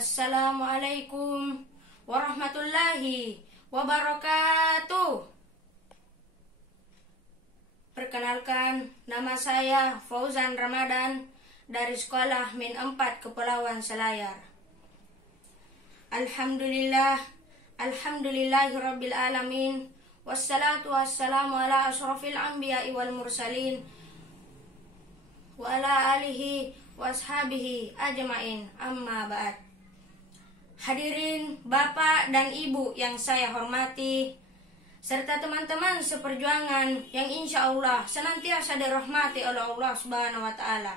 Assalamualaikum warahmatullahi wabarakatuh. Perkenalkan, nama saya Fauzan Ramadan dari Sekolah Min 4 Kepulauan Selayar. Alhamdulillahirabbil alamin. Wassalatu wassalamu ala asyrafil anbiya'i wal mursalin wa ala alihi wa ashabihi ajmain, amma ba'd. Hadirin Bapak dan Ibu yang saya hormati, serta teman-teman seperjuangan yang insya Allah senantiasa dirahmati oleh Allah Subhanahu wa Ta'ala.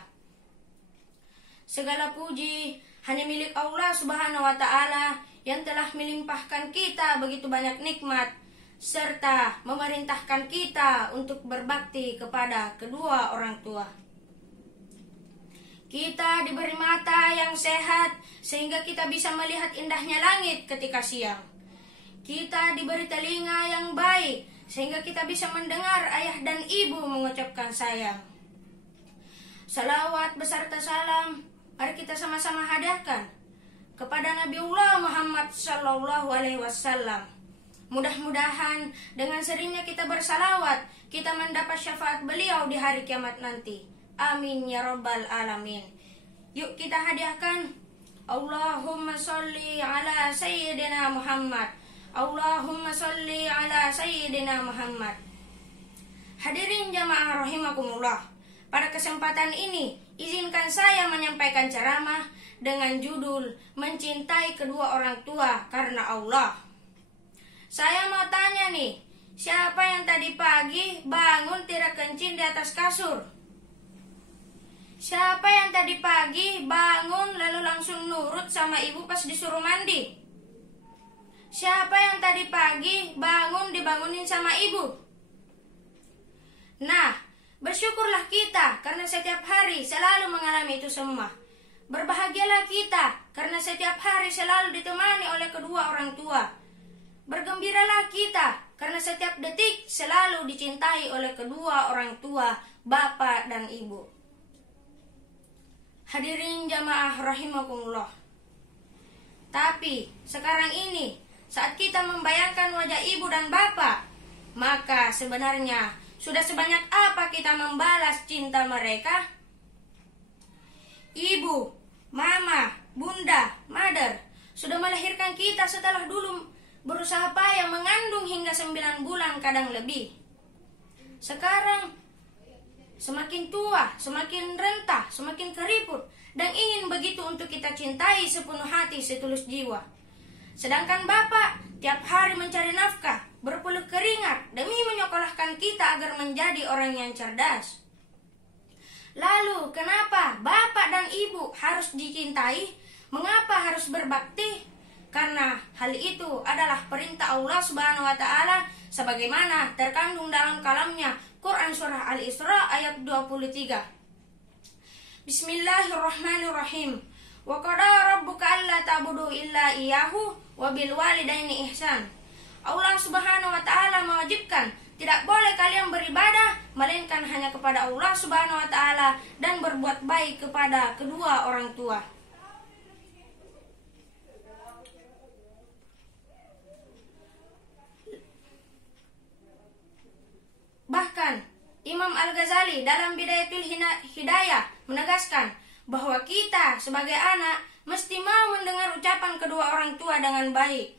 Segala puji hanya milik Allah Subhanahu wa Ta'ala yang telah melimpahkan kita begitu banyak nikmat, serta memerintahkan kita untuk berbakti kepada kedua orang tua. Kita diberi mata yang sehat sehingga kita bisa melihat indahnya langit ketika siang. Kita diberi telinga yang baik sehingga kita bisa mendengar ayah dan ibu mengucapkan sayang. Salawat beserta salam mari kita sama-sama hadiahkan kepada Nabiullah Muhammad sallallahu alaihi wasallam. Mudah-mudahan dengan seringnya kita bersalawat, kita mendapat syafaat beliau di hari kiamat nanti. Amin ya rabbal alamin. Yuk kita hadiahkan. Allahumma sholli ala sayyidina Muhammad. Allahumma sholli ala sayyidina Muhammad. Hadirin jamaah rahimakumullah, pada kesempatan ini izinkan saya menyampaikan ceramah dengan judul Mencintai Kedua Orang Tua Karena Allah. Saya mau tanya nih, siapa yang tadi pagi bangun tidak kencing di atas kasur? Siapa yang tadi pagi bangun lalu langsung nurut sama ibu pas disuruh mandi? Siapa yang tadi pagi bangun dibangunin sama ibu? Nah, bersyukurlah kita karena setiap hari selalu mengalami itu semua. Berbahagialah kita karena setiap hari selalu ditemani oleh kedua orang tua. Bergembiralah kita karena setiap detik selalu dicintai oleh kedua orang tua, bapak dan ibu. Hadirin jamaah rahimakumullah. Tapi sekarang ini saat kita membayangkan wajah ibu dan bapak, maka sebenarnya sudah sebanyak apa kita membalas cinta mereka? Ibu, mama, bunda, mother sudah melahirkan kita setelah dulu berusaha payah mengandung hingga 9 bulan kadang lebih. Sekarang semakin tua, semakin rentah, semakin keriput, dan ingin begitu untuk kita cintai sepenuh hati, setulus jiwa. Sedangkan bapak tiap hari mencari nafkah, berpeluh keringat demi menyekolahkan kita agar menjadi orang yang cerdas. Lalu kenapa bapak dan ibu harus dicintai? Mengapa harus berbakti? Karena hal itu adalah perintah Allah Subhanahu wa Ta'ala sebagaimana terkandung dalam kalamnya Quran Surah Al-Isra ayat 23. Bismillahirrahmanirrahim. Wa qada rabbuka alla ta'budu illa iyyahu wa bil walidaini ihsan. Allah Subhanahu wa Ta'ala mewajibkan tidak boleh kalian beribadah melainkan hanya kepada Allah Subhanahu wa Ta'ala dan berbuat baik kepada kedua orang tua. Bahkan Imam Al-Ghazali dalam Bidayatul Hidayah menegaskan bahwa kita sebagai anak mesti mau mendengar ucapan kedua orang tua dengan baik.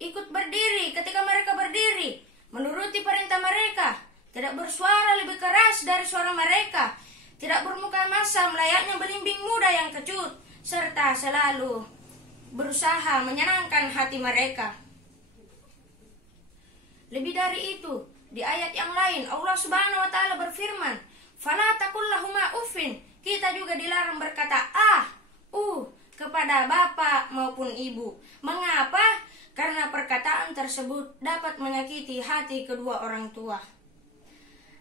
Ikut berdiri ketika mereka berdiri, menuruti perintah mereka, tidak bersuara lebih keras dari suara mereka, tidak bermuka masam layaknya belimbing muda yang kecut, serta selalu berusaha menyenangkan hati mereka. Lebih dari itu, di ayat yang lain Allah Subhanahu wa Ta'ala berfirman, "Fala taqul lahuma uffin." Kita juga dilarang berkata kepada bapak maupun ibu. Mengapa? Karena perkataan tersebut dapat menyakiti hati kedua orang tua.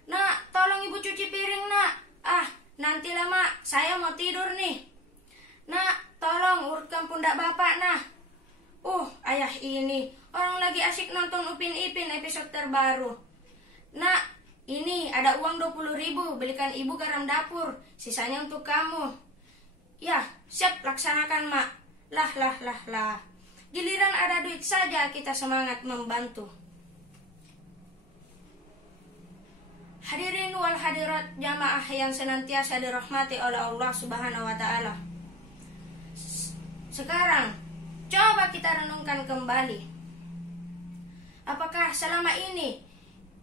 "Nak, tolong ibu cuci piring, Nak." Nantilah, Mak, saya mau tidur nih." "Nak, tolong urutkan pundak bapak, Nah." Ayah ini orang lagi asik nonton Upin Ipin episode terbaru." "Nak, ini ada uang 20.000, belikan ibu garam dapur, sisanya untuk kamu." Ya, siap laksanakan mak. Lah. Giliran ada duit saja kita semangat membantu. Hadirin wal hadirat jamaah yang senantiasa dirahmati oleh Allah Subhanahu wa taala. Sekarang coba kita renungkan kembali. Apakah selama ini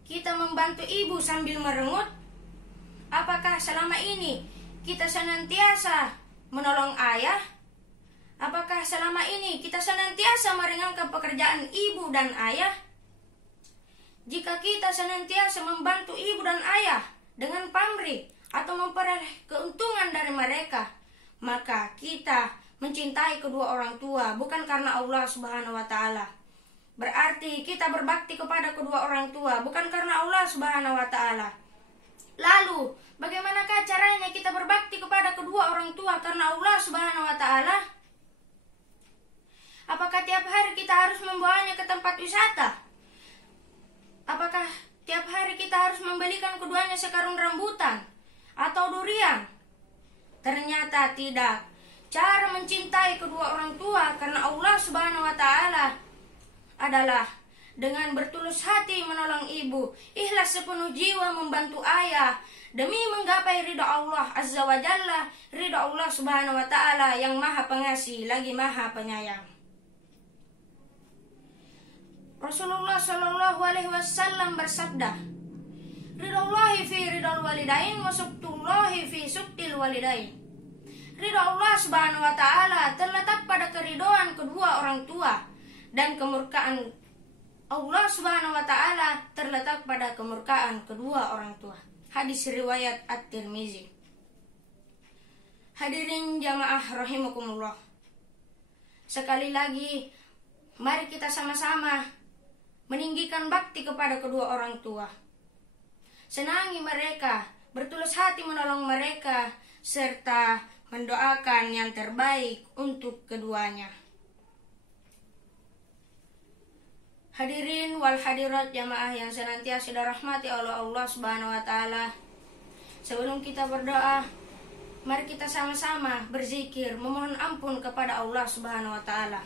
kita membantu ibu sambil merengut? Apakah selama ini kita senantiasa menolong ayah? Apakah selama ini kita senantiasa meringankan pekerjaan ibu dan ayah? Jika kita senantiasa membantu ibu dan ayah dengan pamrih atau memperoleh keuntungan dari mereka, maka kita mencintai kedua orang tua bukan karena Allah Subhanahu wa taala. Berarti kita berbakti kepada kedua orang tua bukan karena Allah Subhanahu wa taala. Lalu, bagaimanakah caranya kita berbakti kepada kedua orang tua karena Allah Subhanahu wa taala? Apakah tiap hari kita harus membawanya ke tempat wisata? Apakah tiap hari kita harus membelikan keduanya sekarung rambutan atau durian? Ternyata tidak. Cara mencintai kedua orang tua karena Allah Subhanahu wa taala adalah dengan bertulus hati menolong ibu, ikhlas sepenuh jiwa membantu ayah demi menggapai ridha Allah Azza wa Jalla, ridha Allah Subhanahu wa taala yang Maha Pengasih lagi Maha Penyayang. Rasulullah Shallallahu Alaihi Wasallam bersabda, "Ridallahi fi ridal walidain, wa subtullahi fi subtil walidain." Ridha Allah Subhanahu wa taala terletak pada keridhaan kedua orang tua dan kemurkaan Allah Subhanahu wa taala terletak pada kemurkaan kedua orang tua. Hadis riwayat At-Tirmizi. Hadirin jamaah rahimakumullah. Sekali lagi, mari kita sama-sama meninggikan bakti kepada kedua orang tua. Senangi mereka, bertulus hati menolong mereka, serta mendoakan yang terbaik untuk keduanya. Hadirin wal hadirat jamaah yang senantiasa dirahmati oleh Allah Subhanahu wa taala. Sebelum kita berdoa, mari kita sama-sama berzikir memohon ampun kepada Allah Subhanahu wa taala.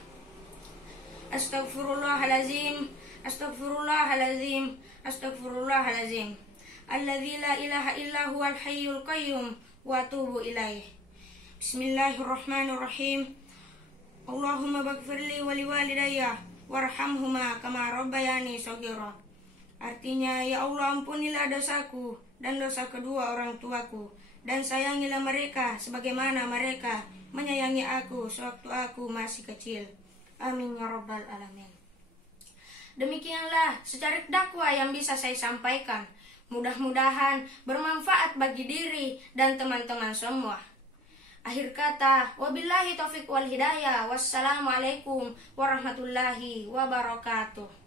Astaghfirullahalazim, astaghfirullahalazim, astaghfirullahalazim. Alladzi la ilaha illa huwal hayyul qayyum wa atubu ilaih. Bismillahirrahmanirrahim. Allahumma baghfirli wa liwalidayya warhamhuma kama rabbayani shaghira. Artinya, ya Allah, ampunilah dosaku dan dosa kedua orang tuaku, dan sayangilah mereka sebagaimana mereka menyayangi aku sewaktu aku masih kecil. Amin ya rabbal alamin. Demikianlah secarik dakwah yang bisa saya sampaikan. Mudah-mudahan bermanfaat bagi diri dan teman-teman semua. Akhir kata, wabillahi taufiq wal hidayah. Wassalamualaikum warahmatullahi wabarakatuh.